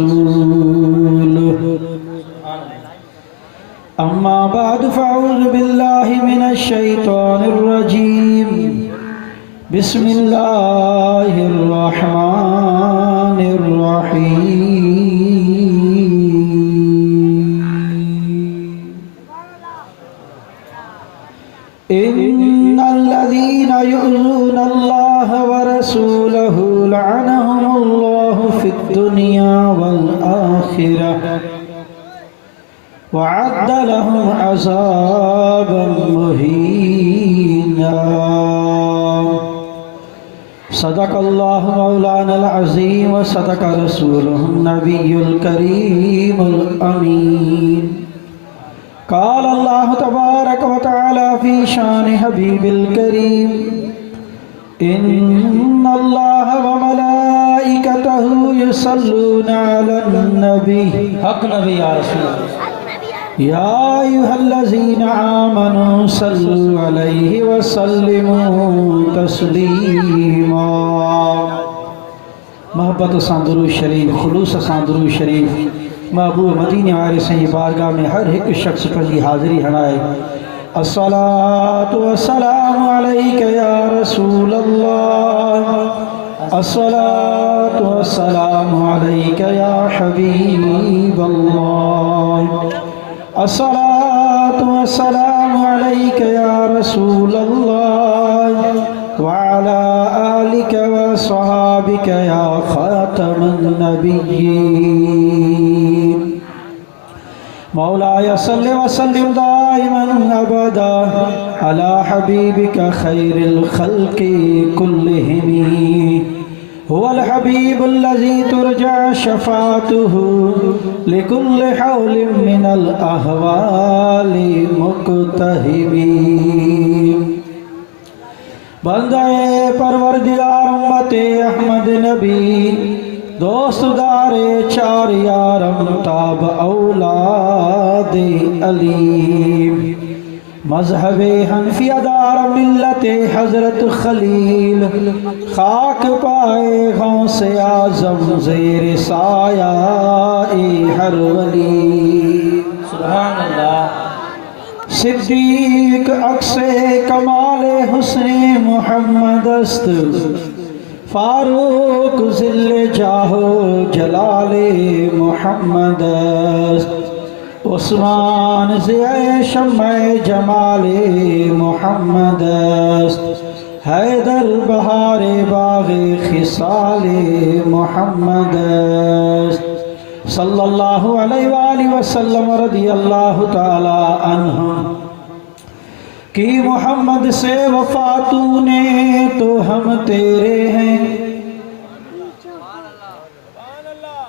ورسوله أما بعد فأعوذ بالله من الشيطان الرجيم بسم الله الرحمن الرحيم إن الذين يؤذون الله ورسوله لعنهم الله في الدنيا والآخرة وعد لهم عذابا مهينا صدق الله مولانا العظيم وصدق رسوله النبي الكريم الأمين قال الله تبارك وتعالى في شان حبيب الكريم إن الله وملائكته يصلون على النبي حق نبي يا رسول الله يا أيها الذين آمنوا صلوا عليه وسلموا تسليما محبت ساندرو شریف خلوص ساندرو شریف محبوب مدینہ والے سے بارگاہ میں ہر ایک شخص پر حاضری ہنائے الصلاة والسلام علیک یا رسول اللہ الصلاة والسلام علیک یا حبیب اللہ الصلاة والسلام علیک یا رسول اللہ وعلى آلك وصحابك يا خاتم النبيين مولاي صل وسلم دائما أبدا على حبيبك خير الخلق كلهم هو الحبيب الذي ترجى شفاعته لكل حول من الأهوال مقتهبين بندہ پروردگار امت احمد نبی دوست دار چار یارم تاب اولاد علی مذہب حنفی دار ملت حضرت خلیل خاک پائے غوث اعظم زیر سایہ ہر ولی سبحان اللہ صدیق عکس کمال حسن محمد است فاروق ذل جاہو جلال محمد است عثمان ضیاء شمع جمال محمد است حیدر بہار باغ خصال محمد است صلی اللہ علیہ وآلہ وسلم رضی اللہ تعالی عنہ کہ محمد سے وفا تو نے تو ہم تیرے ہیں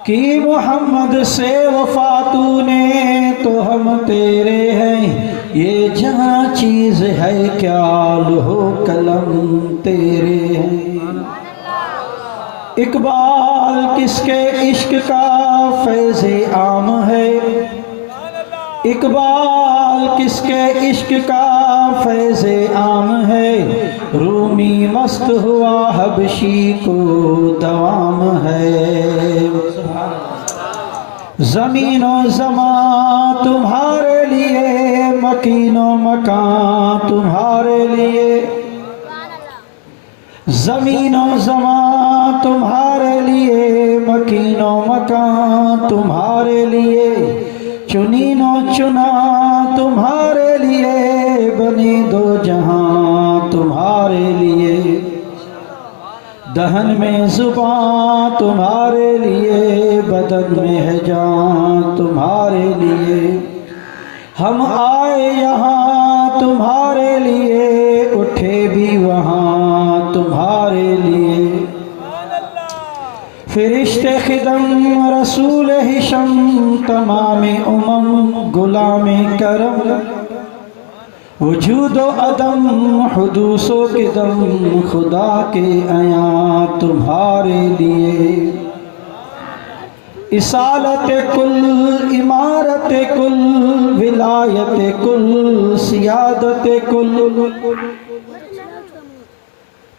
کہ محمد سے وفا تو نے تو ہم تیرے ہیں یہ جہاں چیز ہے کیا لوح قلم تیرے ہیں اقبال کس کے عشق کا فیض عام ہے اقبال کس کے عشق کا فیض عام ہے رومی مست ہوا حبشی کو دوام ہے زمین و زمان تمہارے لیے مکین و مکان تمہارے لیے زمین و زمان تمہارے لیے مکین و مکان تمہارے لیے چنین و چنا تمہارے لیے بنی دو جہاں تمہارے لیے دہن میں زبان تمہارے لیے بدن میں ہے جان تمہارے لیے ہم آئے یہاں تمہارے لیے اٹھے بھی وہاں تمہارے لیے فرشت خدم رسول حشم تمام امم غلام کرم وجود و عدم حدوث و قدم خدا کے عیاں تمہارے لیے اصالت کل عمارت کل ولایت کل سیادت کل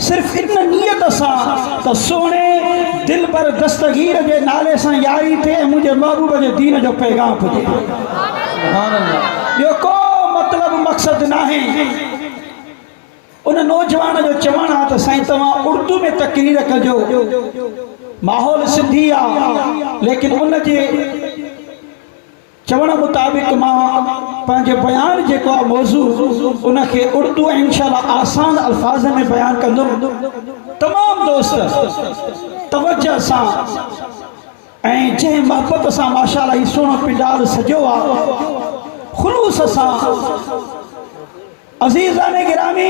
صرف اتنا نیت سا تو سونے دل پر دستگیر جے نالے سا یاری تھے مجھے محبوب جے دین جو پیغام پجے سبحان اللہ یہ کو مطلب مقصد نہ ہے انہیں نوجوان جو چوانا تو سائیں تمہاں اردو میں تقریر کجو ماحول سندھی آ لیکن انہیں جے چوڑا مطابق ماں پانچے بیان جے کو موضوع انہیں کے اردو انشاءاللہ آسان الفاظ میں بیان کر دوں تمام دوست توجہ سا جے محبت سا ماشاءاللہ ہی سونا پنڈال سجو آ خلوص سا عزیزان گرامی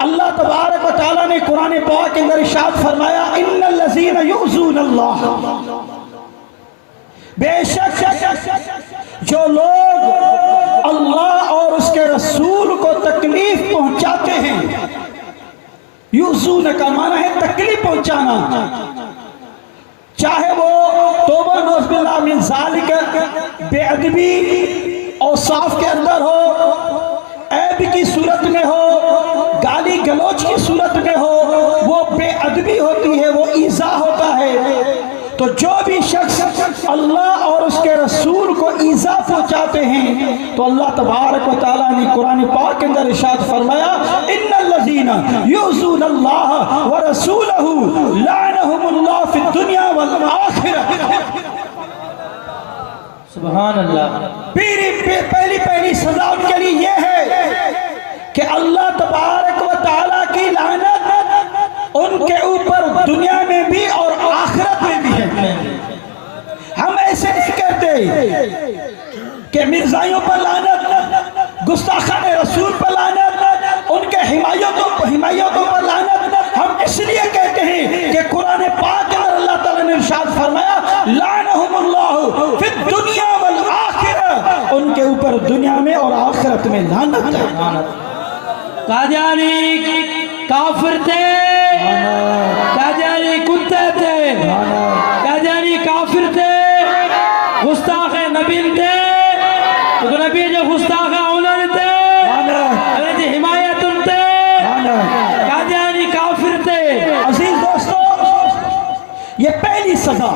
اللہ تبارک و تعالیٰ نے قرآن پاک کے اندر ارشاد فرمایا ان الذین یؤذون اللہ بے شک جو لوگ اللہ اور اس کے رسول کو تکلیف پہنچاتے ہیں یؤذون کا معنی ہے تکلیف پہنچانا چاہے وہ توبہ نعوذ باللہ من ذالک بے ادبی اوصاف کے اندر ہو عیب کی صورت میں ہو گالی گلوچ کی صورت میں ہو وہ بے ادبی ہوتی ہے وہ ایذا ہوتا ہے تو جو بھی شخص اللہ اور اس کے رسول کو ایذا پہنچاتے ہیں تو اللہ تبارک و تعالیٰ نے قرآن پاک کے اندر ارشاد فرمایا ان الذین یؤذون اللہ ورسولہ لعنہم اللہ فی الدنیا والآخرہ سبحان اللہ پہلی سزا ان کے لیے یہ ہے کہ اللہ تبارک و تعالیٰ کی لعنت ان کے اوپر دنیا میں بھی اور آخرت میں بھی ہے ہم ایسے نہیں کہتے کہ مرزائیوں پر لعنت گستاخان رسول پر لعنت ان کے حمایتوں پر لعنت ہم اس لیے کہتے ہیں کہ قرآن پاک میں اللہ تعالیٰ نے ارشاد فرمایا لعنہم اللہ فی الدنیا والآخرہ ان کے اوپر دنیا میں اور آخرت میں لعنت ہے قادیانی کافر تھے قادیانی کتے تھے قادیانی کافر تھے گستاخ نبی تھے تو نبی جو گستاخ اولاد تھے اللہ جی حمایت تھے قادیانی کافر تھے عزیز دوستو یہ پہلی سزا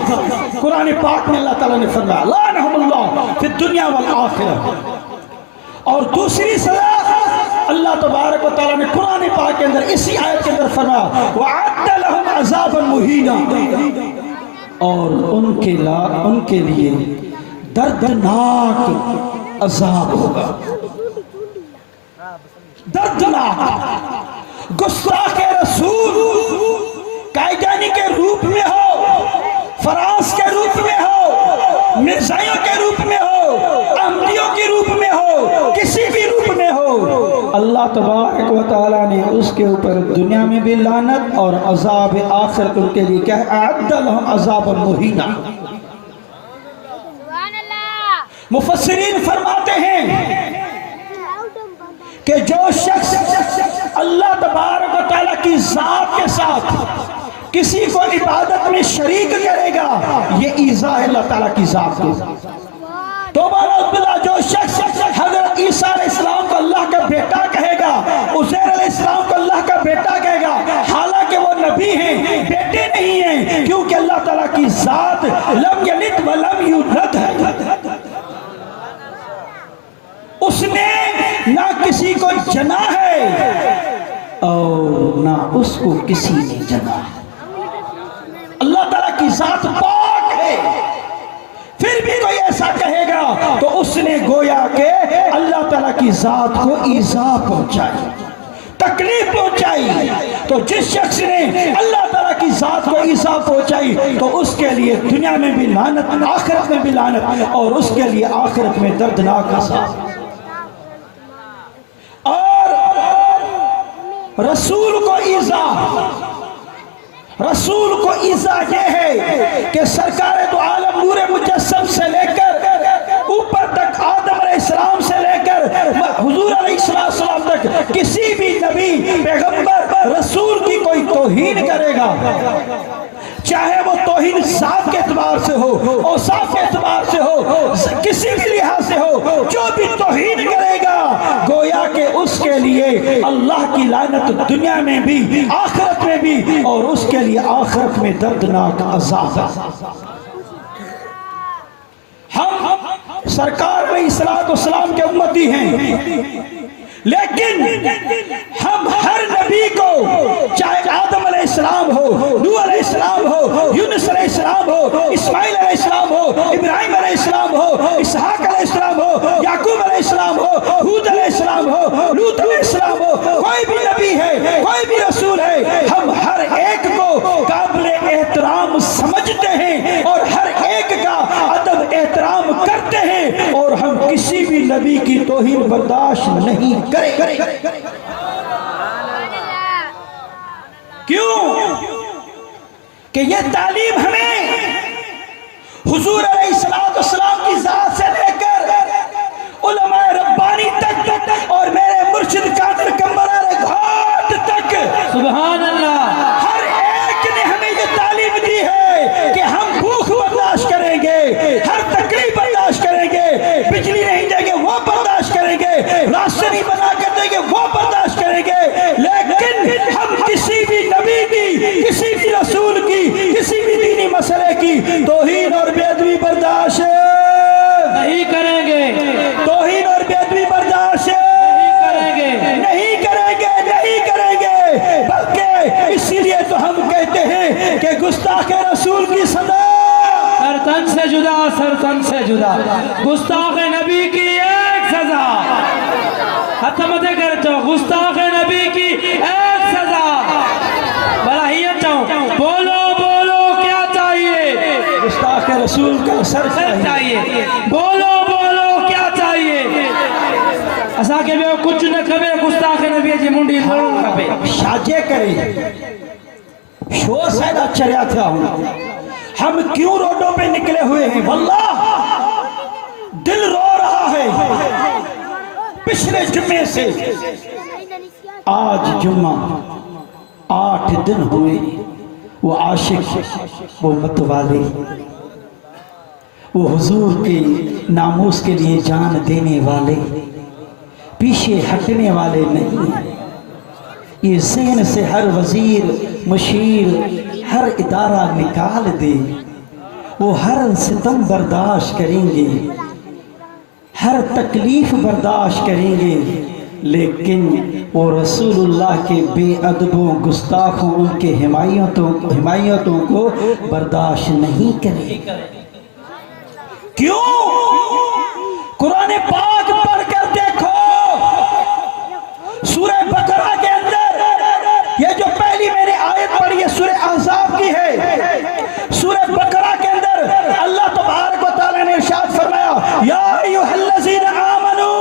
قرآن پاک میں اللہ تعالیٰ نے فرمایا لعنہم اللہ فی الدنیا والآخرہ اور دوسری سزا اللہ تبارک و تعالیٰ نے قرآن پاک کے اندر اسی آیت کے اندر فرمایا وَعَدَّ لَهُمْ عَذَابًا مُهِينًا اور ان کے لیے دردناک عذاب ہوگا دردناک گستاخ رسول قائدانی کے روپ میں ہو فرانس کے روپ میں ہو مرزائیوں کے روپ میں ہو احمدیوں کے روپ میں ہو کسی بھی روپ میں ہو اللہ تبارک و تعالیٰ نے اس کے اوپر دنیا میں بھی لعنت اور عذاب آخرت ان کے لیے کیا ہے اعد لهم عذابا مہینا مفسرین فرماتے ہیں کہ جو شخص اللہ تبارک و تعالیٰ کی ذات کے ساتھ کسی کو عبادت میں شریک کرے گا یہ ایذا ہے اللہ تعالیٰ کی ذات کے توبہ باللہ جو شخص حضرت عیسیٰ علیہ السلام کو اللہ کا بیٹا کہے گا عزیر علیہ السلام کو اللہ کا بیٹا کہے گا حالانکہ وہ نبی ہیں بیٹے نہیں ہیں کیونکہ اللہ تعالیٰ کی ذات لم یلد ولم یولد ہے اس نے نہ کسی کو جنا ہے اور نہ اس کو کسی نے جنا ہے اللہ تعالیٰ کی ذات پاک ہے پھر بھی کوئی ایسا کہے گا تو اس نے گویا کہ اللہ تعالیٰ کی ذات کو ایذا پہنچائی تکلیف پہنچائی تو جس شخص نے اللہ تعالیٰ کی ذات کو ایذا پہنچائی تو اس کے لیے دنیا میں بھی لعنت آخرت میں بھی لعنت اور اس کے لیے آخرت میں دردناک عذاب اور رسول کو ایذا یہ ہے کہ سرکار دو عالم نور مجسم سے لے کر اوپر تک آدم علیہ السلام سے لے کر حضور علیہ السلام تک کسی بھی نبی پیغمبر رسول کی کوئی توہین کرے گا چاہے وہ توہین ذات کے اعتبار سے ہو اوصاف کے اعتبار سے ہو کسی بھی لحاظ سے ہو جو بھی توہین کرے گا گویا کہ اس کے لیے اللہ کی لعنت دنیا میں بھی آخرت میں بھی، اور اس کے لیے آخرت میں دردناک عذاب ہے۔ ہم سرکار علیہ السلام کے امتی ہیں، لیکن ہم ہر نبی کو، چاہے آدم علیہ السلام ہو، نوح علیہ السلام ہو، یونس علیہ السلام ہو، اسماعیل علیہ السلام ہو، ابراہیم علیہ السلام ہو، اسحاق علیہ السلام ہو، یعقوب علیہ السلام ہو، ہود علیہ السلام ہو، لوط علیہ السلام ہو، کوئی بھی نبی ہے، کوئی بھی رسول ہے، ہم ہر ایک کو قابل احترام سمجھتے ہیں اور ہر ایک کا ادب احترام کرتے ہیں، اور ہم کسی بھی نبی کی توہین برداشت نہیں کریں۔ کیوں؟ کہ یہ تعلیم ہمیں حضور علیہ السلام کی ذات سے لے کر علماء ربانی تک اور میرے مرشد قادر کمبرار گھاٹ تک، سبحان اللہ، ہر ایک نے ہمیں یہ تعلیم دی ہے کہ ہم بھوک برداشت کریں گے، ہر تکلیف برداشت کریں گے، بجلی نہیں دیں گے وہ برداشت کریں گے، راستے نہیں بنا کر دیں گے وہ برداشت کریں گے، لیکن ہم کسی بھی نبی کی، کسی بھی رسول کی، کسی بھی دینی مسئلے کی توہین اور بے ادبی برداشت نہیں کریں گے، توہین اور بے ادبی برداشت نہیں کریں گے، بلکہ اسی لیے تو ہم کہتے ہیں کہ گستاخ رسول کی سزا سرتن سے جدا، سرتن سے جدا، گستاخ نبی کی ایک سزا، ختمت کرتا ہوں، گستاخ نبی کی ایک سزا، بلاہیت چاہوں، بولو بولو کیا چاہیے؟ گستاخ رسول کا سر چاہیے، بولو بولو کیا چاہیے؟ اسا کے بے کچھ نہ کبے گستاخ نبی جی منڈی لڑوں کبے شاجے کرے شو سیدہ چریا تھا ہوں، ہم کیوں روڈوں پہ نکلے ہوئے ہیں؟ واللہ دل رو رہا ہے۔ پچھلے جمعے سے آج جمعہ 8 دن ہوئے، وہ عاشق، وہ متوالے، وہ حضور کے ناموس کے لیے جان دینے والے، پیچھے ہٹنے والے نہیں۔ یہ ذہن سے ہر وزیر، مشیر، ہر ادارہ نکال دے، وہ ہر ستم برداشت کریں گے، ہر تکلیف برداشت کریں گے، لیکن وہ رسول اللہ کے بے ادبوں، گستاخوں، ان کے حمایتوں کو برداشت نہیں کریں۔ کیوں؟ قرآن پاک پڑھ کر دیکھو، سورہ بقرہ کے اندر یہ جو پہلی میں نے آیت پڑھی ہے سورہ احزاب کی ہے، سورہ بقرہ کے اندر اللہ تبارک و تعالی نے ارشاد فرمایا، یا ایھا الذین آمنو،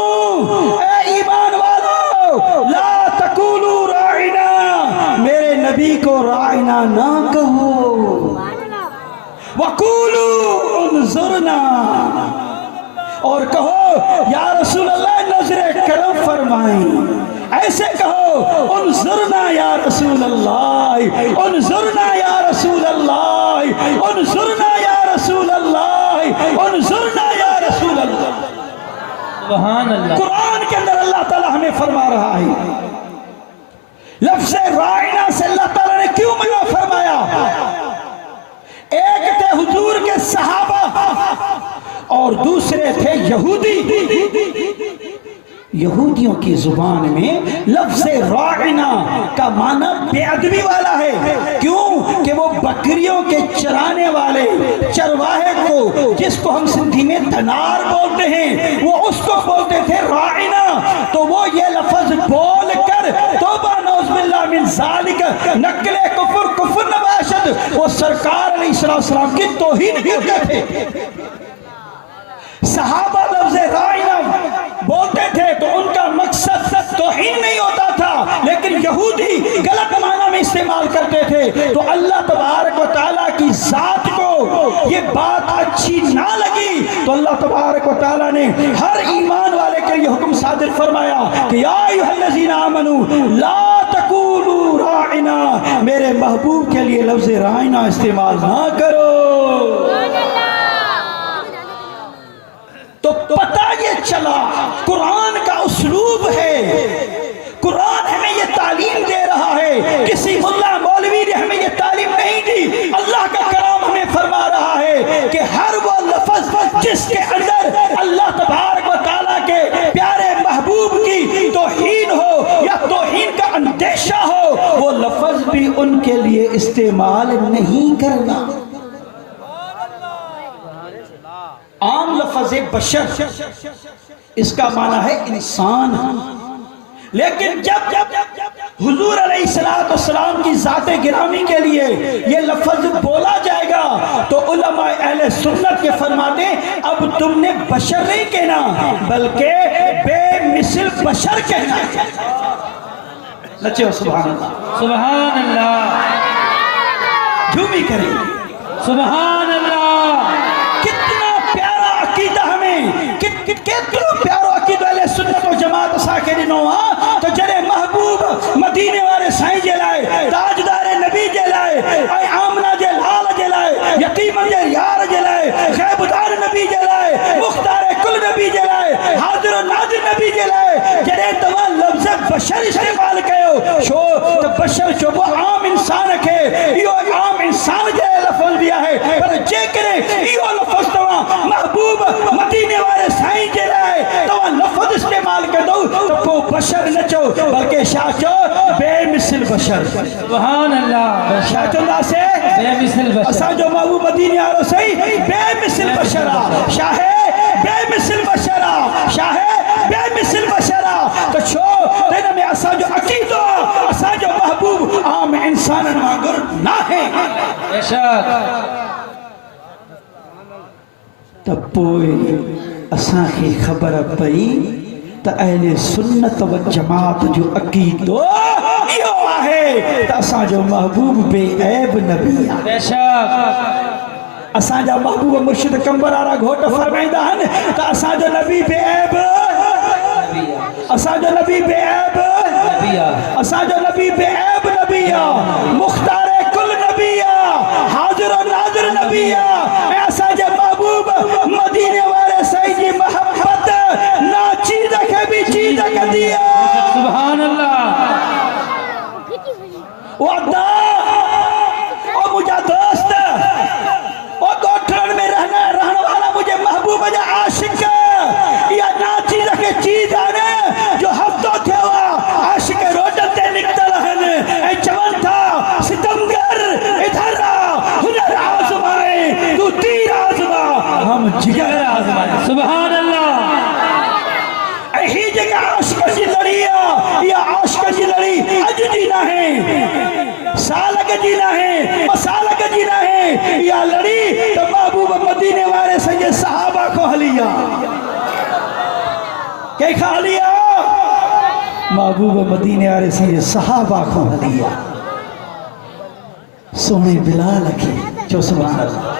اے ایمان والو، لا تقولوا راعنا، میرے نبی کو راعنا نہ کہو، وقولوا انظرنا، اور کہو یا رسول اللہ نظر کرم فرمائیں، ایسے کہو انظرنا یا رسول اللہ، انظرنا یا رسول اللہ، انظرنا یا رسول اللہ، انظرنا یا رسول اللہ۔ سبحان اللہ، قرآن کے اندر اللہ تعالیٰ ہمیں فرما رہا ہے، لفظ راعنا سے اللہ تعالیٰ نے کیوں منع فرمایا؟ ایک تھے حضور کے صحابہ اور دوسرے تھے یہودی۔ یہودیوں کی زبان میں لفظ راعنا کا معنی بے ادبی والا ہے، کیوں کہ وہ بکریوں کے چرانے والے چرواہے کو، جس کو ہم سندھی میں دھنار بولتے ہیں، وہ اس کو بولتے تھے راعنا، تو وہ یہ لفظ بول کر توبہ نعوذ باللہ من ذالک، نقل کفر نباشد، وہ سرکار علیہ السلام کی توہین کرتے تھے۔ صحابہ لفظ راعنا بولتے تھے تو ان کا مقصد توہین نہیں ہوتا تھا، لیکن یہودی غلط معنی میں استعمال کرتے تھے، تو اللہ تبارک و تعالیٰ کی ذات کو یہ بات اچھی نہ لگی، تو اللہ تبارک و تعالیٰ نے ہر ایمان والے کے یہ حکم صادر فرمایا کہ یا ایھا الذین آمنوا لا تقولوا راعنا، میرے محبوب کے لیے لفظ راعنا استعمال نہ کرو۔ تو پتہ یہ چلا قرآن کا اسلوب ہے جس کے اندر اللہ تبارک و تعالیٰ کے پیارے محبوب کی توہین ہو یا توہین کا اندیشہ ہو، وہ لفظ بھی ان کے لیے استعمال نہیں کرنا۔ عام لفظ بشر اس کا معنی ہے انسان، لیکن جب حضور علیہ السلام کی ذات گرامی کے لیے یہ لفظ بولا جائے گا تو علماء اہل سنت کے فرماتے ہیں اب تم نے بشر نہیں کہنا بلکہ بے مثل بشر کہنا۔ لچے سبحان اللہ، سبحان اللہ، جھومی کریں سبحان اللہ۔ کتنا پیارا عقیدہ ہمیں، کتنا پیارا عقیدہ اہل سنت و جماعت ساکر نوہا تو جرے محبوب مدینے والے سائیں جلائے، تاجدار نبی جلائے، اے آمنہ جلال جلائے، یقیم یار جلائے، غیبدار نبی جلائے، مختار کل نبی جلائے، حاضر و ناظر نبی جلائے، جرے تمام لفظ بشر استعمال کہو شو تو بشر جو وہ عام انسان کے یہ عام انسان جلائے لفظ دیا ہے، پر جے کرے یہ لفظ تمام محبوب مدینے والے سائیں جلائے تمام لفظ استعمال کر دو تو وہ بشر نچو بلکہ شاہ چو بے مثل بشر۔ سبحان اللہ، شاہ چندہ سے بے مثل بشر، اساں جو محبوب مدینے آرو سہی بے مثل بشرہ، شاہ بے مثل بشرہ، شاہ بے مثل بشرہ تو چھو دینا میں اساں جو عقیدہ اساں جو محبوب عام انسان مانگر نہ ہے۔ بے شک تب پوئی اساں کی خبر پئی تا اہل سنت و جماعت جو عقیدو یہ آہے تا اساں جو محبوب بے عیب نبی آہے۔ بے شک اساں جو محبوب مرشد کمبر آرہ گھوٹ فرمائندہ ہن تا اساں جو نبی بے عیب، اساں جو نبی بے عیب، اساں جو نبی بے عیب نبی مختار کل نبی حاضر و ناظر نبی اساں جو محبوب مدینے والے سیدی محبت نا چیز کے بھی چیز کر دیا۔ سبحان اللہ، وعدہ او مجھا دوست او گوٹھرن میں رہنے والا مجھے محبوب جا عاشق یا نا چیز کے چیز آنے جو ہفتوں تھے ہوا عاشق روڈن تے نکتل ہن اے چون تھا ستمگر ادھر ہنر آزمائے تو تیر آزما ہم جگر آزمائے۔ سبحان اللہ، ہی جگہ عاشق جی لڑی یا عاشق جی لڑی اج جینا ہے، سالک جینا ہے، مسالک جینا ہے یا لڑی تو محبوب مدینے والے سے یہ صحابہ کو حلیا کہ کھالیا محبوب مدینے والے سے یہ صحابہ کو حلیا۔ سونے بلال کی جو سبحان اللہ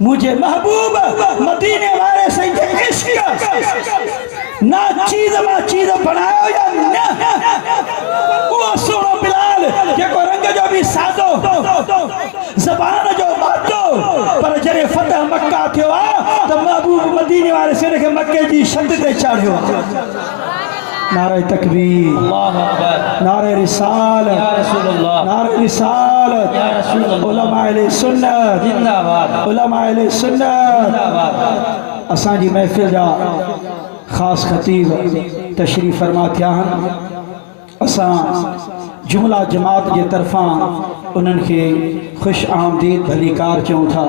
مجھے محبوب مدینے والے سے یہ عشق نہ چیز ما چیز بنایا یا نہ وہ سنو بلال یہ کو رنگ جو بھی سادو زبان جو باتو پر جرے فتح مکہ تھے ہوا تو محبوب مدینے والے سے کہ مکہ جی شدتے چاڑے ہوا۔ نعرہ تکبیر، اللہ اکبر، نعرہ رسالت، یا رسول اللہ، نعرہ رسالت، یا رسول اللہ، علماء علیہ سنت، زندہ باد، علماء علیہ سنت۔ زندہ باد۔ اساں جی محفل جا خاص خطیب تشریف فرما تھیا ہن، اساں جملہ جماعت جے طرفاں انہن کے خوش آمدید بھلی کار چوں تھا۔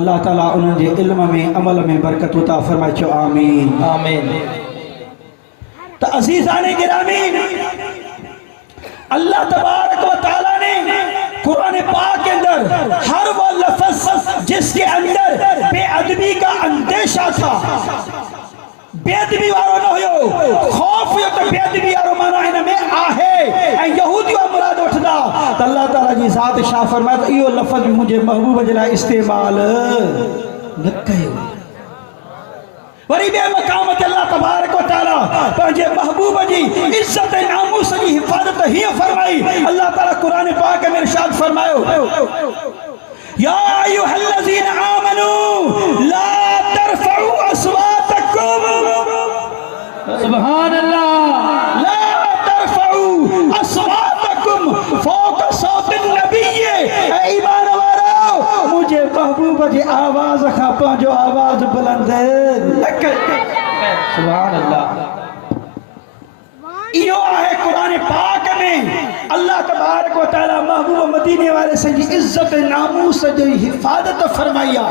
اللہ تعالیٰ انہن جے علم میں عمل میں برکت عطا فرمائے چو آمین آمین۔ تو عزیزان گرامی اللہ تبارک و تعالیٰ نے قرآن پاک کے اندر ہر وہ لفظ جس کے اندر بے ادبی کا اندیشہ تھا، بے ادبی وارو نہ ہوئے خوف ہوئے تو بے ادبی وارو مانا ہے میں آہے یہودی و مراد اٹھدا تو اللہ تعالیٰ جی ذات شاہ فرمایا یہ لفظ بھی مجھے محبوب جلائے استعمال نہ کہے وری بے مقامت اللہ تبارک و تعالیٰ پہنچے محبوب جی عزت ناموس کی حفاظت ہی فرمائی۔ اللہ تعالیٰ قرآن پاک میں ارشاد فرمائے یا ایوہ الذین آمنوا لا ترفعوا اصواتکم، سبحان اللہ، لا ترفعوا اصواتکم فوق صوت النبی۔ اے ایمان وارو مجھے محبوب جی آواز کھاپا جو آواز بلند ہے سبحان اللہ یہ ہے قرآن پاک میں اللہ تبارک و تعالی محبوب مدینے والے سے جی عزت ناموس جی حفاظت فرمایا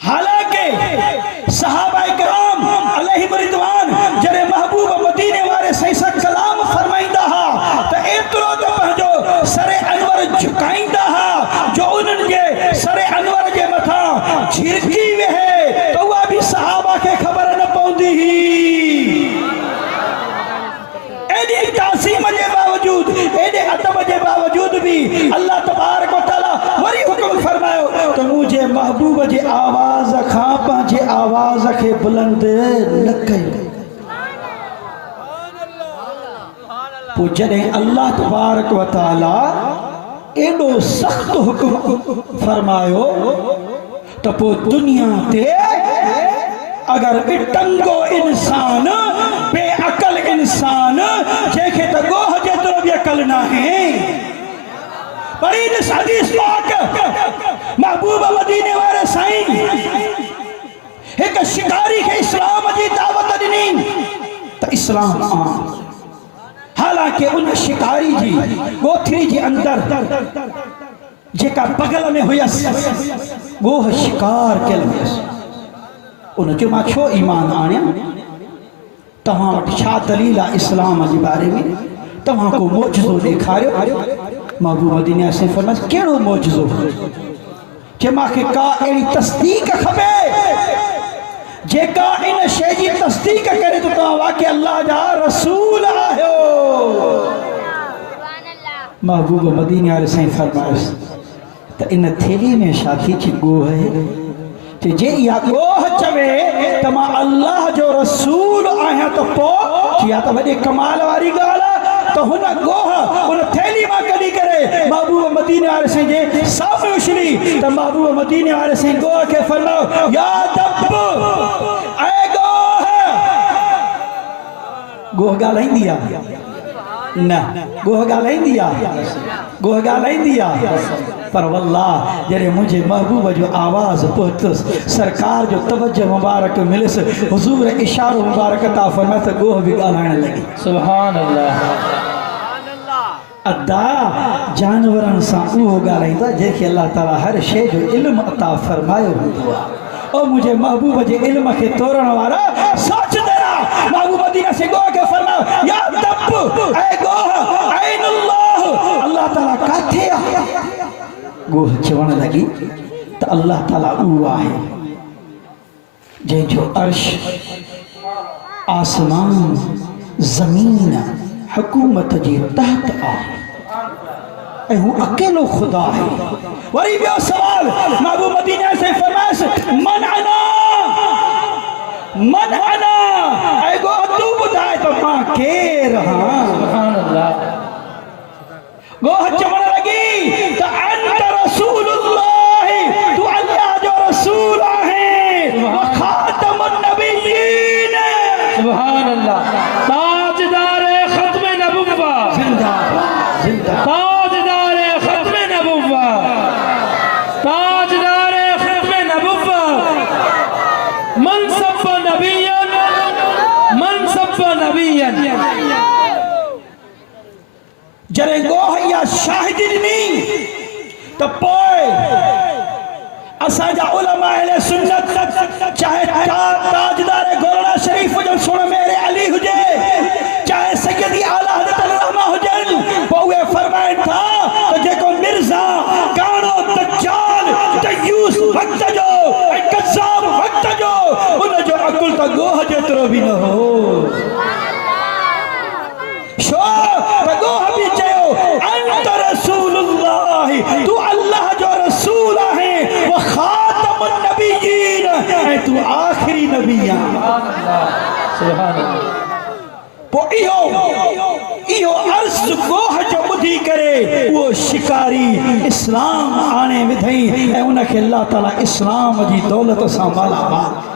حالانکہ صحابہ کرام علیہ رضوان جڑے محبوب مدینے والے سے سا کلام فرمائندہ ہا تو ایترو تو پہنجو سر انور جھکائندہ ہا جو انہوں نے سر انور جے متھا جھرکی ہوئے ہے تو وہ بھی صحابہ کے خبر نہ پوندی ہی ایڈی تعظیم کے باوجود ایڈے ادب کے باوجود بھی اللہ تبارک و تعالی وری حکم فرمایا تو مجھے محبوب جی آواز کھاپا جی آواز کے بلند نہ کئی پو جنہیں اللہ تبارک و تعالی ایڈو سخت حکم فرمایو تو پو دنیا تے اگر اٹنگو انسان بے عقل انسان جیکھے تو گوہ جترو بھی عقل نہ ہے پڑھی اس حدیث پاک محبوب مدینے والے سائیں ایک شکاری کے اسلام جی دعوت دینین تو اسلام آن حالانکہ ان شکاری جی گوتھری جی اندر جے کا بغل میں ہویس وہ شکار کے لئیس انہوں جو ماں چھو ایمان آنیا تمام چھا دلیلہ اسلام جی بارے میں تمام کو موجزو دیکھا رہے محبوب مدینہ سے فرمائے کیڑو موجزو کہ ماں کے کا ایلی تصدیق کھبے جے کا ان شیجی تصدیق کرے تو کہا واقع اللہ جا رسول آئے ہو محبوب مدینہ سے فرمائے تو ان تھیلی میں شاکی چی گو ہے جے یا گوہ چوے تما اللہ جو رسول آیا تو پو کیا تو بڑے کمال واری گالا تو ہنہ گوہ انہ تھیلی ماں کلی کرے محبوب مدینہ آرے سے جے سامنے اچھلی تو محبوب مدینہ آرے سے گوہ کے فرماؤ یا دب اے گوہ گوہ گالا ہی دیا نہ گوہ گالا ہی دیا گوہ گالا ہی دیا پر واللہ جنہیں مجھے محبوب جو آواز پہتس سرکار جو توجہ مبارک ملس حضور اشار مبارک تا فرمائے تو گوہ بھی گالانے لگی سبحان اللہ ادا جانوران سانکو گالائیں دا جے کہ اللہ تعالیٰ ہر شے جو علم عطا فرمائے ہوا اور مجھے محبوب جے علم کے تورن وارا سوچ دینا محبوب مدینہ سے گوہ کے فرمائے یا دب اے گوہ این اللہ تعالیٰ کہتے ہیں گوہ چوان لگی تو اللہ تعالیٰ ہوا ہے جے جو عرش آسمان زمین حکومت جی تحت آئے اے ہوں اکیلو خدا ہے وری بیو سوال محبوب مدینہ سے فرمائے من انا اے گوہ تو بدھائے تو ماں کے رہا سبحان اللہ گوہ چوان لگی تو انت رسول اللہ تو اللہ جو رسول ہے وخاتم النبیین سبحان اللہ تاجدار ختم نبوہ زندہ تاجدار ختم نبوہ تاجدار ختم نبوہ منصب نبیین منصب نبیین جرے گوہ یا شاہدی نہیں تو پوئے اساجہ علماء اہل سنت چاہے تاجدار گورنا شریف جو سن میرے علی ہجے چاہے سیدی آلہ حضرت الرحمہ حجن وہ فرمائن تھا تو جے کو مرزا کانو دجال دیوس وقت جو قذاب وقت جو انہیں جو عقل تا گوہ جترو بھی نہ ہو گوہ بھی چاہو انت رسول اللہ تو اللہ جو رسول ہے وہ خاتم النبیین ہے تو آخری نبیان سبحان اللہ وہ ایہو عرض گوہ جو بدھی کرے وہ شکاری اسلام آنے ودھئی ہے انہ کے اللہ تعالیٰ اسلام جی دولت سامالا بات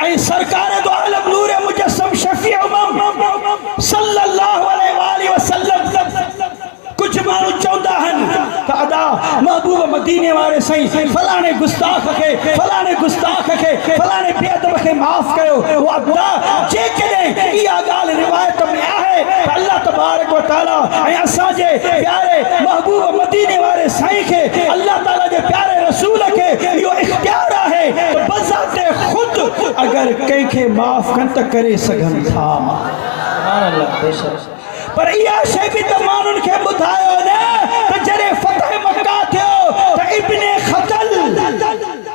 اے سرکار دو عالم نور مجسم شفیع امم صلی اللہ علیہ وآلہ وسلم کچھ مانو چوندہ ہن محبوب مدینے والے سائیں فلانے گستاخ کے فلانے بے ادب کے معاف کرو وہ عبدہ جے کریں یہ آگال روایت میں آئے اللہ تبارک و تعالی ایسا جے پیارے محبوب مدینے والے سائیں کے اللہ تعالی جے پیارے رسول کے یہ اختیار ہے تو بذات خود اگر کہیں کے معاف کن تک کرے سگن تھا سبحان اللہ بے شک پر یہ شے بھی تمانن کے بتائیو نے تو جرے فتح مکہ تھے تو ابن خطل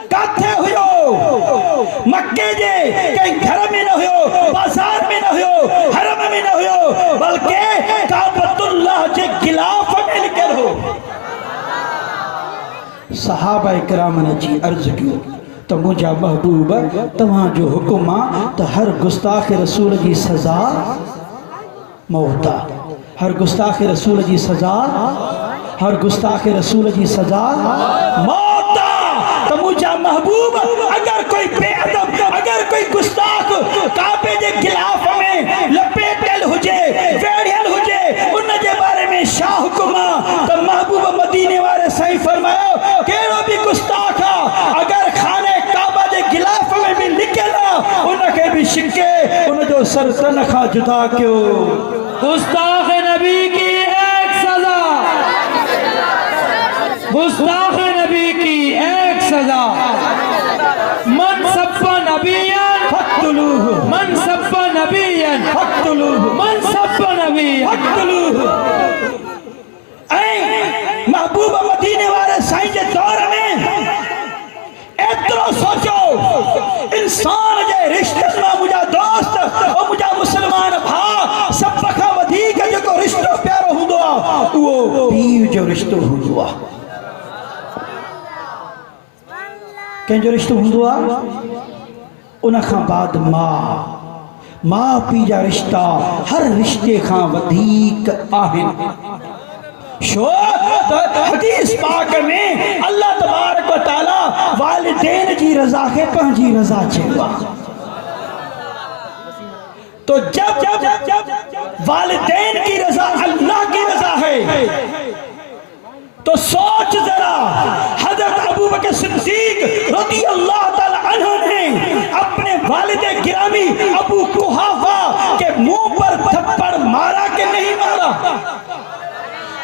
کاتھے ہوئیو مکہ جے کہیں گھر میں نہ ہوئیو بازار میں نہ ہوئیو حرم میں نہ ہوئیو بلکہ کعبۃ اللہ جے غلاف میں نکل ہو صحابہ کرام نے جی عرض کیوں تو مجھا محبوب تمہاں جو حکمہ تو ہر گستاخ رسول کی سزا موتا ہر گستاخ رسول کی سزا ہر گستاخ رسول کی سزا موتا تو مجھا محبوب اگر کوئی بے ادب اگر کوئی گستاخ کعبے دے غلاف میں لپیٹل ہوجے ویڑھل ہوجے ان جے بارے میں شاہ حکمہ تو محبوب مدینے والے صحیح فرمایا کیڑو بھی گستاخ اگر خانے کعبہ دے غلاف میں بھی نکلا ان کے بھی شکے ان جو سر تنخواہ جدا کیوں گستاخ نبی کی ایک سزا گستاخ نبی کی ایک سزا من سب نبیان فقتلوہ من سب نبیان فقتلوہ من سب نبیان فقتلوہ اے محبوب مدینے والے سائیں کے دور میں اترو سوچو انسان جے رشتہ میں مجھا دوست اور مجھا مسلمان بھا سب بکھا ودھیک جو کو رشتہ پیارو ہوں دعا وہ بیو جو رشتہ ہوں دعا کہیں جو رشتہ ہوں دعا انہاں خاں بعد ماں پی جا رشتہ ہر رشتے خاں ودھیک آہن شو حدیث پاک میں اللہ تبارک و تعالی والدین جی رضا کے پہنجی رضا چھوا تو جب والدین کی رضا اللہ کی رضا ہے تو سوچ ذرا حضرت ابوبکر صدیق رضی اللہ تعالی عنہ نے اپنے والد گرامی ابو قحافہ کے منہ پر تھپڑ مارا کہ نہیں مارا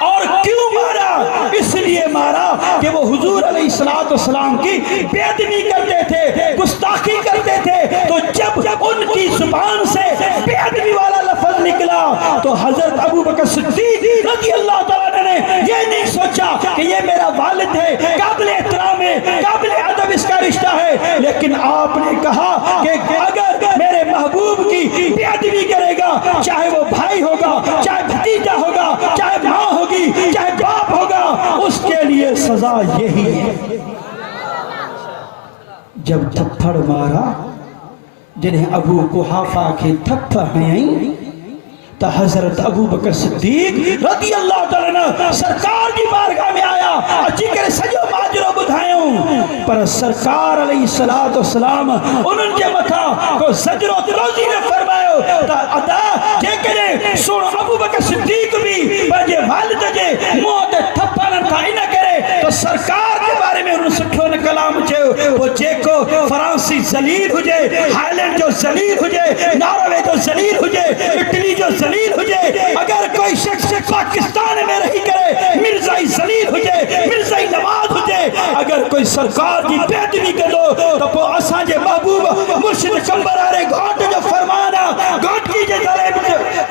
اور کیوں مارا اس لیے مارا کہ وہ حضور علیہ السلام کی بے ادبی کرتے تھے گستاخی کرتے تھے تو جب ان کی زبان سے بے ادبی والا لفظ نکلا تو حضرت ابوبکر صدیق رضی اللہ تعالیٰ نے یہ نہیں سوچا کہ یہ میرا والد ہے قابل احترام ہے قابل ادب اس کا رشتہ ہے لیکن آپ نے کہا کہ اگر میرے محبوب کی بے ادبی کرے گا چاہے وہ بھائی ہوگا چاہے بھتیجا ہوگا چاہے ماں ہوگی چاہے باپ ہوگا اس کے لیے سزا یہی ہے جب تھپڑ مارا جنہیں ابو قحافہ کے تھپڑ ہیں تو حضرت ابوبکر صدیق رضی اللہ تعالیٰ سرکار کی بارگاہ میں آیا اچھی کرے سجو ماجروں بدھائیوں پر سرکار علیہ السلام انہوں کے متھا کو زجر و تروزی نے فرمایا تا ادا جے کرے سن ابوبکر صدیق بھی بجے والد جے موت تھپڑن تھا ہی نہ کرے تو سرکار کے بارے میں انہوں سکھوں نے کلام چھے وہ جے کو فرانسی زلیل ہو جائے ہائلینڈ جو زلیل ہو جائے ناروے جو زلیل ہو جائے اٹلی جو زلیل ہو جائے اگر کوئی شخص پاکستان میں رہی کرے مرزائی زلیل ہو جائے مرزائی نواز ہو جائے اگر کوئی سرکار کی بیعتنی کر دو تو وہ اساں جے محبوب مرشد کمبر آرے گھاٹ جو فرمانا گھاٹ کی جے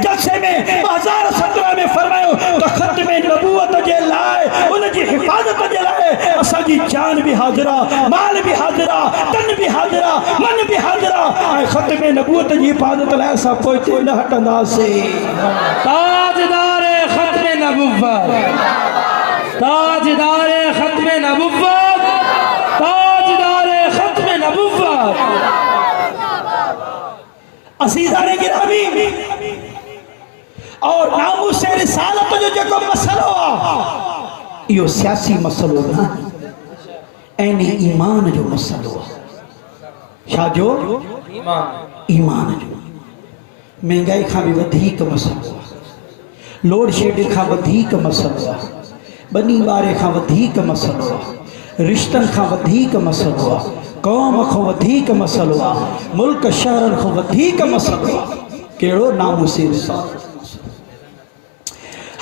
جلسے میں 2017 میں فرمائے تو ختم نبوت جے لائے ان جی حفاظت جے لائے اساں جی جان بھی حاضرہ مال بھی حاضرہ تن بھی حاضرہ من بھی حاضرہ ختم نبوت جی حفاظت لائے ایسا پوچھتے نہ ہٹنا سے تاجدار ختم نبوت تاجدار ختم نبوت تاجدار ختم نبوت عزیزان گرامی اور ناموس رسالت جو کو مسئلہ ہوا یہ سیاسی مسئلہ نا اینی ایمان جو مسئلہ شاہ جو ایمان جو مہنگائی کھا بھی ودھیک مسئلہ لوڈ شیڈنگ کھا ودھیک مسئلہ بنی وارے کھا ودھیک مسئلہ رشتن کھا ودھیک مسئلہ قوم کھا ودھیک مسئلہ ملک شہرن کھا ودھیک مسئلہ کیڑو ناموسی رسالت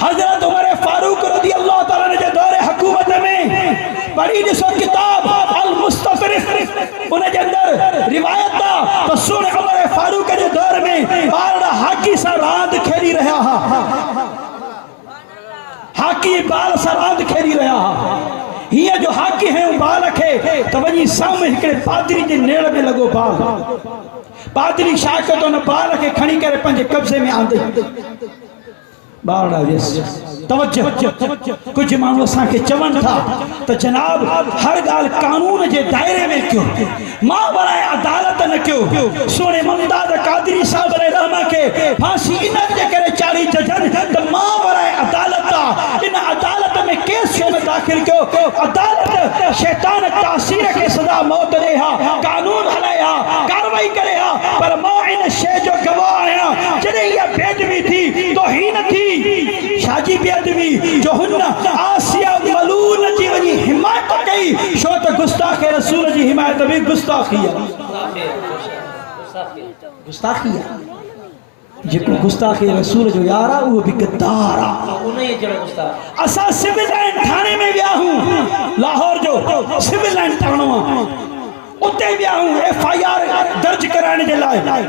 حضرت عمر فاروق رضی اللہ تعالیٰ نے جو دور حکومت میں پڑھی جسو کتاب المستفرف انہیں کے اندر روایت دا تو سن عمر فاروق کے دور میں بارڑا حاکی سا راند کھیلی رہا حاکی بال سا راند کھیلی رہا یہ جو حاکی ہیں بال رکھے تو وہی سامنے ہکڑے پادری جی نیڑ میں لگو بال پادری شاکتوں نے بال رکھے کھڑی کرے پنجے قبضے میں آندے بارڑا جیس توجہ کچھ مانو ساں کے چمن تھا تو جناب ہر گال قانون جے دائرے میں کیوں ماں برائے عدالت نہ کیوں سونے ممداد قادری صاحب علیہ رحمہ کے پھانسی انہوں جے کرے چاڑی ججن تو ماں برائے عدالت تا ان عدالت میں کیس شو میں داخل کیوں عدالت شیطان تاثیر کے صدا موت دے ہا قانون ہلائے ہا کاروائی کرے ہا پر ماں ان شے جو گواہ آیا جنہیں یہ بیدوی تھی توہین تھی شاجی بیدوی جو ہن آسیہ ملون جی وجی حمایت کئی شو تو گستاخ رسول جی حمایت بھی گستاخیہ گستاخیہ جکو گستاخ رسول جو یارا وہ بھی گدارا اسا سیول لائن تھانے میں بیا ہوں لاہور جو سیول لائن تھانوں اتے بیا ہوں ایف آئی آر درج کرانے دے لائے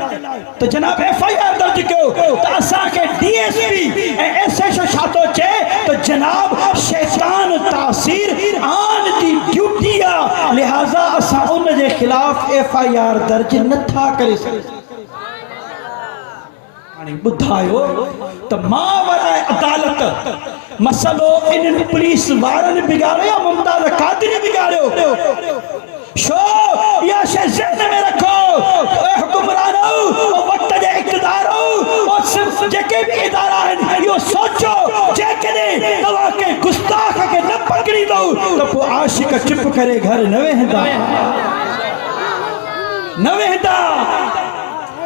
تو جناب ایف آئی آر درج کیوں تو اسا کے D S P S S O شاتو چے تو جناب شیطان تاثیر آن دی ڈیوٹیا لہذا اسا ان دے خلاف ایف آئی آر درج نہ تھا کرے سکتے بدھائیو تو ماں ورائے عدالت مسئلو ان پولیس وارن بگاڑو یا ممداد قادری بگاڑو شو یا شے ذہن میں رکھو اے حکمرانو وقت جے اقتدارو اور صرف جے کے بھی ادارہ ہیں یہ سوچو جے کے دے دوا کے گستاخ کے نہ پکڑی دو تو وہ عاشق چپ کرے گھر نوے ہندا نوے ہندا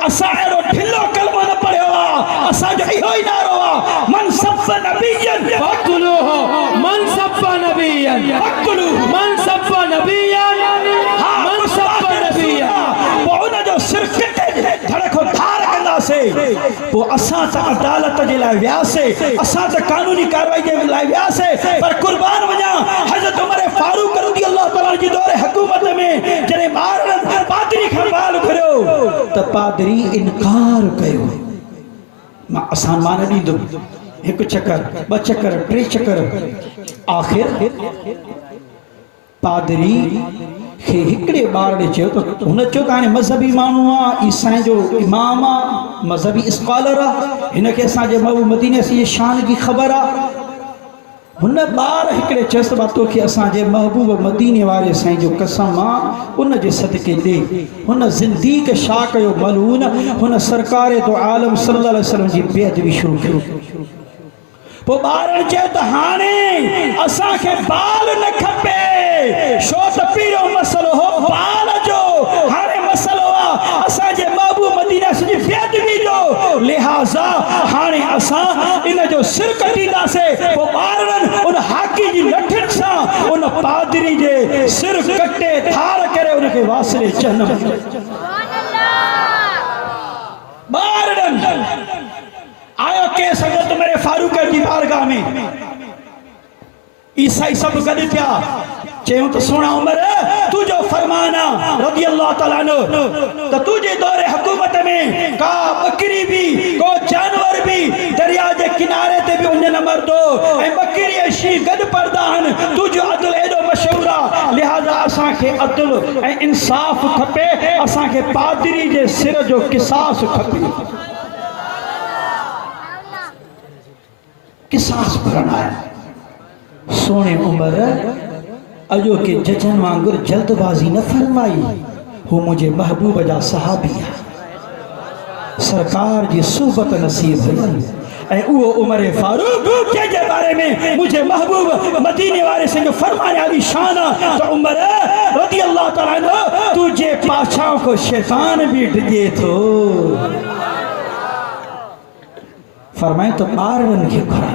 اسا ایرو ڈھلو کلمہ نہ پڑھے ہوا اسا جو ہی نہ روا من سب نبیین فقتلوہ من سب نبیین فقتلوہ من سب نبیین من سب نبیین وہ انہیں جو سر کٹے دھڑکو دھار کرنا سے وہ اساں تا عدالت جے لائے ویا سے اساں تا قانونی کاروائی جے لائے ویا سے پر قربان وجا حضرت عمر فاروق رضی اللہ تعالیٰ جی دور حکومت میں جنہیں مارن پادری خربال بھرو تو پادری انکار کیوں ماں اسان مانے نہیں دو ایک چکر با چکر ٹری چکر آخر پادری کے ہکڑے بارڑے چاہو تو انہیں چاہو کہانے مذہبی مانوا عیسائیں جو اماما مذہبی اسکالرہ انہیں کہ اساں جے محبوب مدینے سے یہ شان کی خبرہ انہیں بار ہکڑے چست باتوں کہ اساں جے محبوب مدینے والے سائیں جو قسم انہیں جے صدقے دے انہیں زندگی کے شاک و ملون انہیں سرکار تو عالم صلی اللہ علیہ وسلم جی بیعت بھی شروع کرو وہ بارن چے تو ہانے اساں کے بال نہ کھپے شوت پیرو مسئلہ ہو بال جو ہانے مسئلہ ہوا اساں جے محبوب مدینہ سے جی بیعت بھی جو لہذا ہانے اساں انہیں جو سر کٹی دا سے وہ بارن ان حاکی جی لٹھن سا ان پادری جے سر کٹے تھار کرے ان کے واسرے جہنم بارن آیا کیس حضرت میرے فاروق کی بارگاہ میں عیسائی سب گد کیا چاہوں تو سونا عمر تو جو فرمانا رضی اللہ تعالیٰ عنہ تو تجھے دور حکومت میں کا بکری بھی کو جانور بھی دریا جے کنارے تے بھی انہیں نمبر دو اے بکری اشی گد پردان تجھے عدل ایڈو مشہورہ لہذا اساں کے عدل اے انصاف کھپے اساں کے پادری جے سر جو قصاص کھپے قصاص بھرنا ہے سونے عمر اجو کے ججن وانگر جلد بازی نہ فرمائی ہو مجھے محبوب جا صحابیہ سرکار جی صحبت نصیب ہوئی اے او عمر فاروق کے جے بارے میں مجھے محبوب مدینے والے سے جو فرمانے علی شانہ تو عمر رضی اللہ تعالیٰ عنہ تجھے پاچھاؤں کو شیطان بھی ڈگے تو فرمائے تو بارن کے کھڑا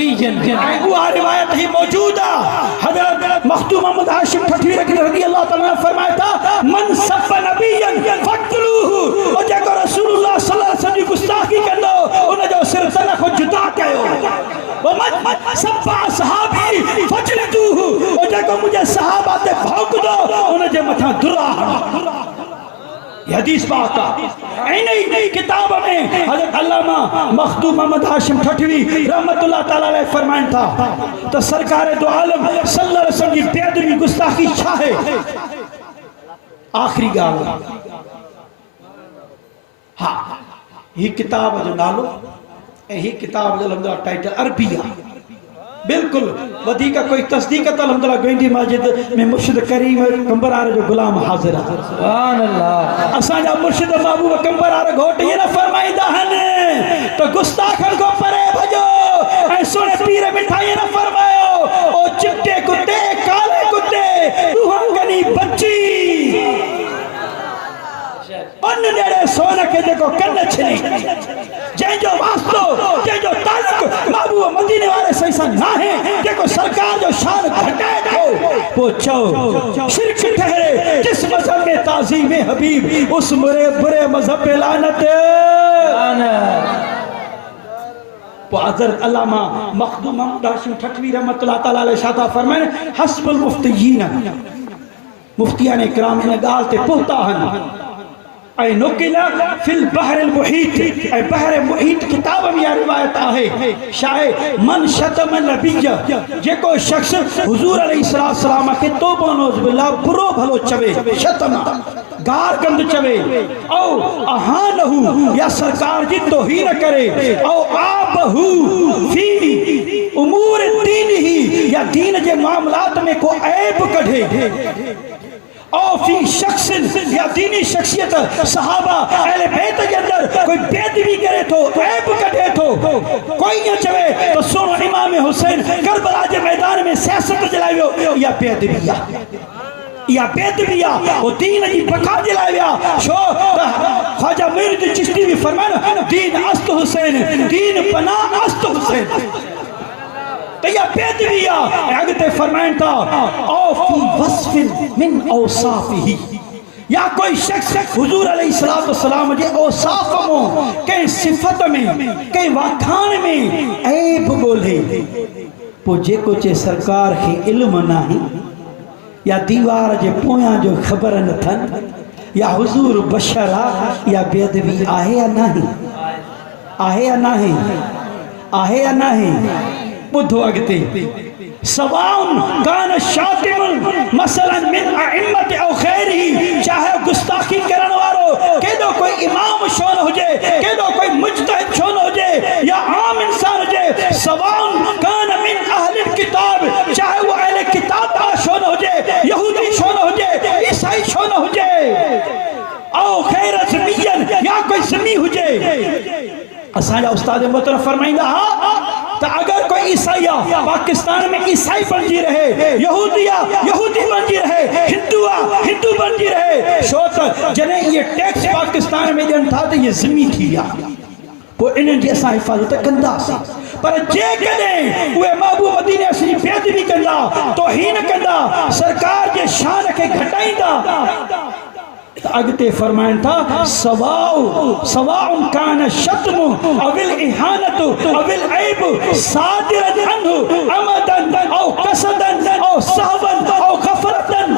نبی وہ روایت ہی موجود ہے حضرت مخدوم محمد ہاشم ٹھٹوی رضی اللہ تعالیٰ نے فرمایا تھا من سب نبی فقتلوہ اور جے کو رسول اللہ صلی اللہ علیہ وسلم کی گستاخی کر دو انہیں جو صرف تنہ کو جدا کہو ومن سب صحابی فجلدوہ اور جے کو مجھے صحابہ تے بھوک دو انہیں جو متھا درہ یہ حدیث بات ہے اینی کتاب میں حضرت علامہ مخدوم محمد ہاشم ٹھٹوی رحمت اللہ تعالیٰ علیہ فرمائن تھا تو سرکار دو عالم صلی اللہ علیہ وسلم کی بے ادبی گستاخی چاہے آخری گال ہاں یہ کتاب جو نالو یہ کتاب جو الحمدللہ ٹائٹل عربیہ بالکل ودی کا کوئی تصدیق ہے الحمدللہ گوئندی مسجد میں مرشد کریم کمبر آرہ جو غلام حاضر ہے سبحان اللہ اساں جا مرشد محبوب کمبر آرہ گھوٹ یہ نہ فرمائی دہن تو گستاخن کو پرے بھجو اے سونے پیر مٹھائی یہ نہ فرمائیو او چٹے کتے کالے کتے روحاں گنی بچی ان نیڑے سونا کے دیکھو کرنے چھنی جائیں جو واسطو جائیں جو تعلق محبوب مدینے والے صحیح نہ ہیں دیکھو سرکار جو شان گھٹائے کو پوچھو شرک ٹھہرے جس مذہب میں تعظیم حبیب اس برے مذہب پہ لعنت حضرت علامہ مخدوم محمد ہاشم ٹھٹوی رحمت اللہ تعالیٰ علیہ شاہدہ فرمائے حسب المفتیین مفتیان اکرام انہیں گالتے پہتا ہن اے نکلا فی البحر المحیط اے بحر محیط کتاب میں یہ روایت آئے شاہ من شتم نبی جے کو شخص حضور علیہ السلام کے توبہ نوز باللہ برو بھلو چوے شتم گار گند چوے او اہانہو یا سرکار جی توہین کرے او آبہو فی امور دین ہی یا دین جے معاملات میں کو عیب کڑھے او فی شخص یا دینی شخصیت صحابہ اہل بیت کے اندر کوئی بیدبی کرے تو عیب کٹے تو کوئی نہ چوے تو سنو امام حسین کربلا کے میدان میں سیاست جلائیو یا بیدبیا یا بیدبیا وہ دین جی پکا جلائیو شو خواجہ مرد چشتی بھی فرمانا دین است حسین دین پناہ است حسین تو یہ بیدویہ اگتے فرمائن تھا او فی وصف من اوصافہی یا کوئی شخص حضور علیہ السلام جے اوصاف میں کئی صفت میں کئی واکھان میں عیب بولے پوچھے کچھے سرکار کی علم نہیں یا دیوار جے پویاں جو خبر نہ تھن یا حضور بشرا یا بیدوی آہے یا نہیں آہے یا نہیں آہے یا نہیں بدھو اگتے سواؤن کان شاتم مثلا من اعمت او خیری چاہے گستاخی کرن وارو کہ دو کوئی امام شون ہو جائے کہ دو کوئی مجتہد شون ہو جائے یا عام انسان ہو جائے سواؤن کان من اہل کتاب چاہے وہ اہل کتاب شون ہو جائے یہودی شون ہو جائے عیسائی شون ہو جائے او خیر زمین یا کوئی زمین ہو جائے اساں استاد محترم فرمائیں تو اگر کوئی عیسائیہ پاکستان میں عیسائی بن جی رہے یہودی بن جی رہے ہندو بن جی رہے شوت جنہیں یہ ٹیکس پاکستان میں جن تھا تو یہ زمین تھی یا وہ انہیں جیسا حفاظت کندہ سی پر جے کدیں وہ محبوب مدینے اصلی بیدبی کندہ توہین کندہ سرکار جے شان کے گھٹائیں دا اگتے فرمائن تھا سواؤن کان شتم اویل احانت اویل عیب صادرت عنہ عمدن او قصدن او صحبن او غفرتن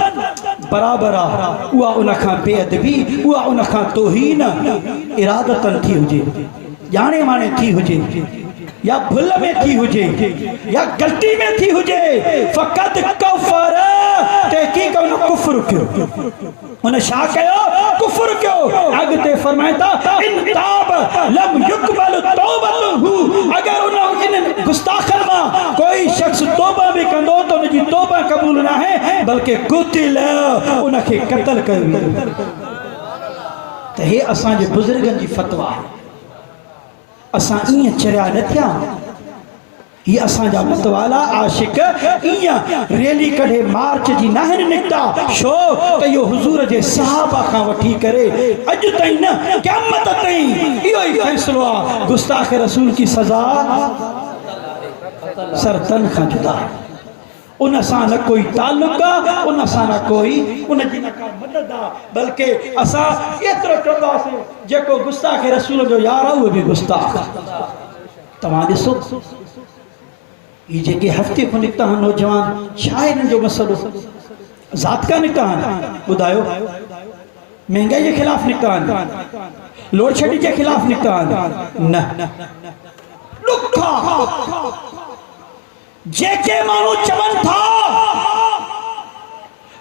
برابرہ وہ انکھاں بے ادبی وہ انکھاں توہین ارادتن تھی ہو جے جانے مانے تھی ہو جے یا بھل میں تھی ہو جے یا گلتی میں تھی ہو جے فقط کفر تحقیق انہوں کفر کیوں انہیں شاہ کہو کفر کیوں اگتے فرمائے تھا ان تاب لم یقبل توبتہو اگر انہیں گستاخن ماں کوئی شخص توبہ بھی کندو تو انہیں جی توبہ قبول نہ ہے بلکہ قتل انہیں کے قتل کر تو یہ اساں جے بزرگن جی فتوہ ہے اساں این چریا نتیا یہ اساں جا متوالا عاشق این ریلی کڑھے مارچ جی نہن نکتا شو کہ یہ حضور جے صحابہ کا وٹھی کرے اج تائیں نا قیامت تائیں یہ فیصلہ گستاخ رسول کی سزا سر تن کھا جدا ان اساں نہ کوئی تعلق ان اساں نہ کوئی ان جی نہ کا مدد بلکہ اساں اترو چوندہ سے جے کو گستاخ رسول جو یارا ہوئے بھی گستاخ تمہاں دسو یہ جے کہ ہفتے کو نکتا ہاں نوجوان شاید جو مسئلہ ذات کا نکتا ہاں بدایو مہنگائی کے خلاف نکتا ہاں لوڑ چھڑی کے خلاف نکتا ہاں نہ لکھا جے کے مانو چمن تھا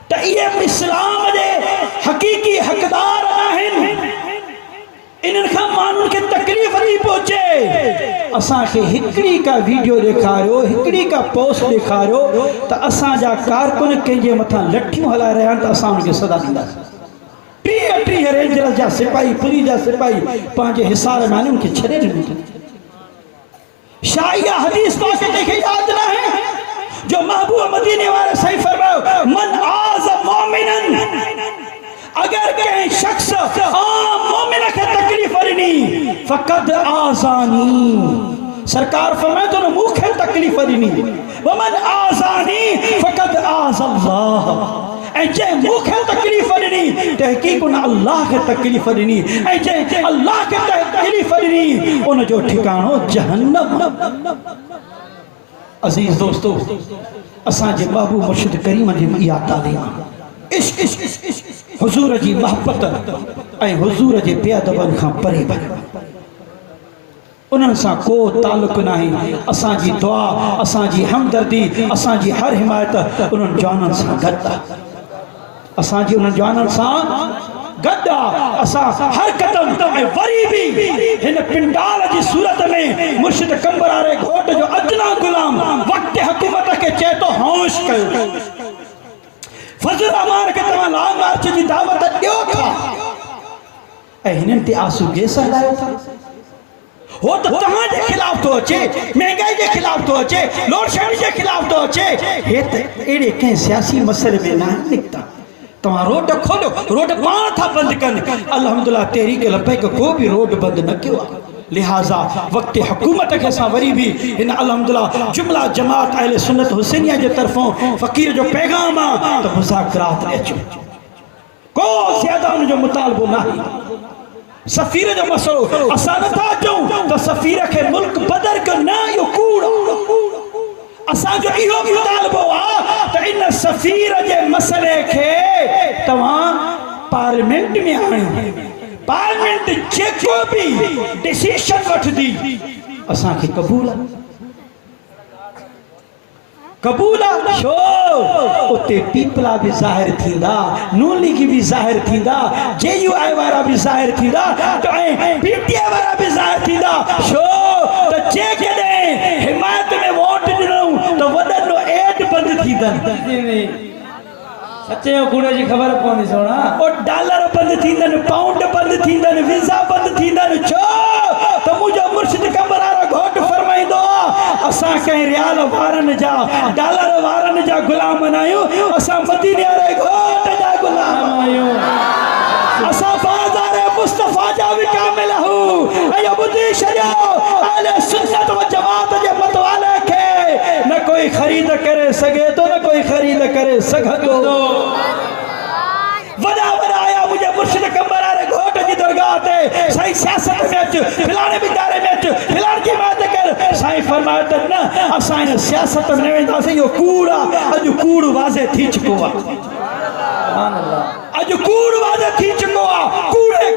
تا یہ اسلام دے حقیقی حقدار آہن انہن کا مانو کے تکلیف نہیں پہنچے اساں کے ہکڑی کا ویڈیو دیکھا رہو ہکڑی کا پوسٹ دیکھا رہو تا اساں جا کارکن کنجے متھا لٹھیوں ہلا رہے ہیں تا اساں ان کے صدا دیندہ ٹی رینجر جا سپاہی پولیس جا سپاہی پانچے حصار میں ان کے چھڑے نہیں شاہیہ حدیث پاک دیکھے یاد نہ ہے جو محبوب مدینے والے صحیح فرماؤ من آز مومنن اگر کہیں شخص عام مومنہ کے تکلیف ورنی فقد آزانی سرکار فرمائے تو نموک ہے تکلیف ورنی ومن آزانی فقد آز اللہ اے جے موک ہے تکلیف ورنی تحقیق انہا اللہ کے تکلیف ورنی اے جے اللہ کے تکلیف ورنی انہا جو ٹھکانو جہنم عزیز دوستو اساں جے محبوب مرشد کریم جے میں تعلیم عشق حضور جی محبت اے حضور جے بیادبن کھاں پرے بھر انہاں ساں کو تعلق نہیں اساں جی دعا اساں جی ہمدردی اساں جی ہر حمایت انہاں جانن ساں گدا اساں جی انہاں جانن ساں گدا اساں ہر قدم اے وری بھی ہن پنڈال جی صورت میں مرشد کمبر آرے گھوٹ جو ادنا غلام وقت حکومت کے چیتو ہوش کر فضل امار کے تمام آمار چی دعوت دیو تھا اے ہنن تے آسو گیسا لائے تھا وہ تو تہاں جے خلاف تو اچھے مہنگائی جے خلاف تو اچھے لوڑ شہری جے خلاف تو اچھے یہ تے ایڑے کہیں سیاسی مسئلے میں نہ نکتا تمہاں روڈ کھولو روڈ پان تھا بند کن الحمدللہ تیری کے لپے کو بھی روڈ بند نہ کیوں لہٰذا وقت حکومت کے ساوری بھی ان الحمدللہ جملہ جماعت اہل سنت حسینیہ جے طرفوں فقیر جو پیغام تو مذاکرات رہ چو کو زیادہ ان جو مطالبہ نہ سفیر جو مسئلہ اسانتا جاؤں تو سفیر کے ملک بدر کا نا یو کوڑا اسان جو ایہو مطالبہ ہوا تو ان سفیر جے مسئلے کے تمام پارلیمنٹ میں آئیں پارلیمنٹ جے کو بھی ڈیسیشن وٹھ دی اسان کی قبولہ شو اتے پیپلا بھی ظاہر تھی دا نون لیگی بھی ظاہر تھی دا جے یو آئی وارا بھی ظاہر تھی دا تو پی ٹی آئی وارا بھی ظاہر تھی دا شو تو جے کے دیں حمایت میں ووٹ دنوں تو ودن نو ایڈ بند تھی دا سچے ہو کوڑے جی خبر پوندی سونا اور ڈالر بند تھی دا پاؤنڈ بند تھی دا ویزا بند تھی دا چھو تو مجھے مرشد کمبر آرہ گھوٹ فرمائی دو اساں کہیں ریال وارن جا ڈالر وارن جا غلام بنائیو اساں مدینے آرہ گھوٹ جا غلام بنائیو اساں بازار مصطفیٰ جا وکامل ہوں اے بدی شریعو اہل سنت و جماعت جے متوالے کے نہ کوئی خرید کرے سگے تو نہ کوئی خرید کرے سگا تو ودا ودا آیا مجھے مرشد کمبر آرے گھوٹ کی درگاہ تے صحیح سیاست میں اچھ پھلانے بھی دارے میں اچھ پھلان کی بات کر صحیح فرمایا تک نا اسائن سیاست میں نویندہ سے یہ کوڑا اجو کوڑ واضح تھی چکوا اجو کوڑ واضح تھی چکوا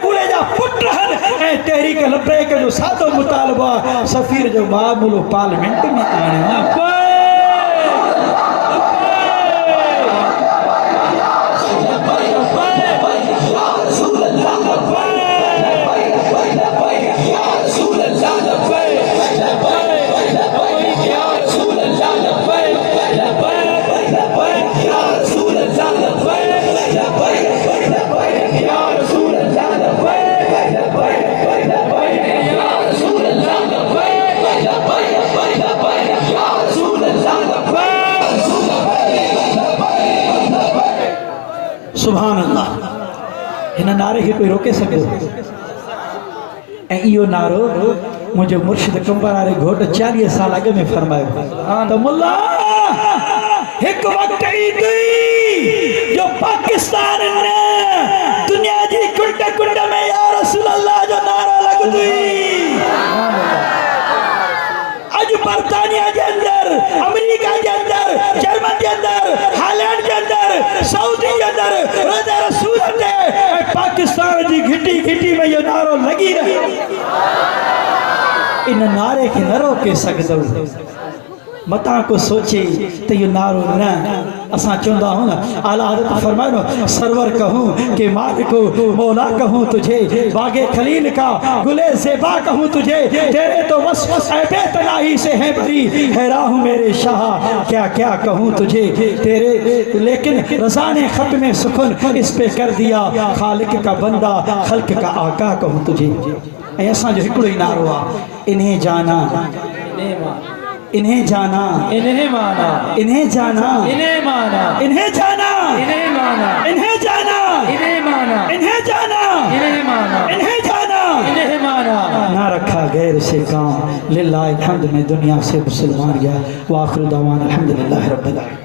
کوڑے جا پٹ رہن اے تحریک لبے کے جو ساتھ مطالبہ سفیر جو معمول پارلیمنٹ میں آنے سبحان اللہ ہنہ نعرے ہی کوئی روکے سکے اے ایو نعرو مجھے مرشد کمبر آرے گھوٹ 40 سال آگے میں فرمائے تو ملا ایک وقت ایدی جو پاکستان نے دنیا جی کنڈا کنڈا میں یا رسول اللہ جو نعرہ لگ دی آج برطانیہ کے اندر امریکہ کے اندر جرمن کے اندر ہالینڈ کے اندر سعودی کے اندر رضا رسول نے پاکستان جی گھٹی گھٹی میں یہ نعرہ لگی رہی ان نعرے کے نرو کے سکدو متا کو سوچے تو یہ نعرو نہ اساں چوندہ ہوں نا اعلیٰ حضرت فرمائنو سرور کہوں کہ مالک مولا کہوں تجھے باغ خلیل کا گلے زیبا کہوں تجھے تیرے تو وصف اے بے تناہی سے ہیں بری حیران ہوں میرے شاہ کیا کیا کہوں تجھے تیرے لیکن رضا نے ختم سکن اس پہ کر دیا خالق کا بندہ خلق کا آقا کہوں تجھے ایسا جو ہکڑو ہی نعرو انہیں جانا انہیں جانا انہیں مانا انہیں جانا انہیں مانا انہیں جانا انہیں مانا انہیں جانا انہیں مانا انہیں جانا انہیں مانا انہیں جانا انہیں مانا نہ رکھا غیر سے کام للہ الحمد میں دنیا سے مسلمان گیا وآخر دعوانا الحمدللہ رب العالمین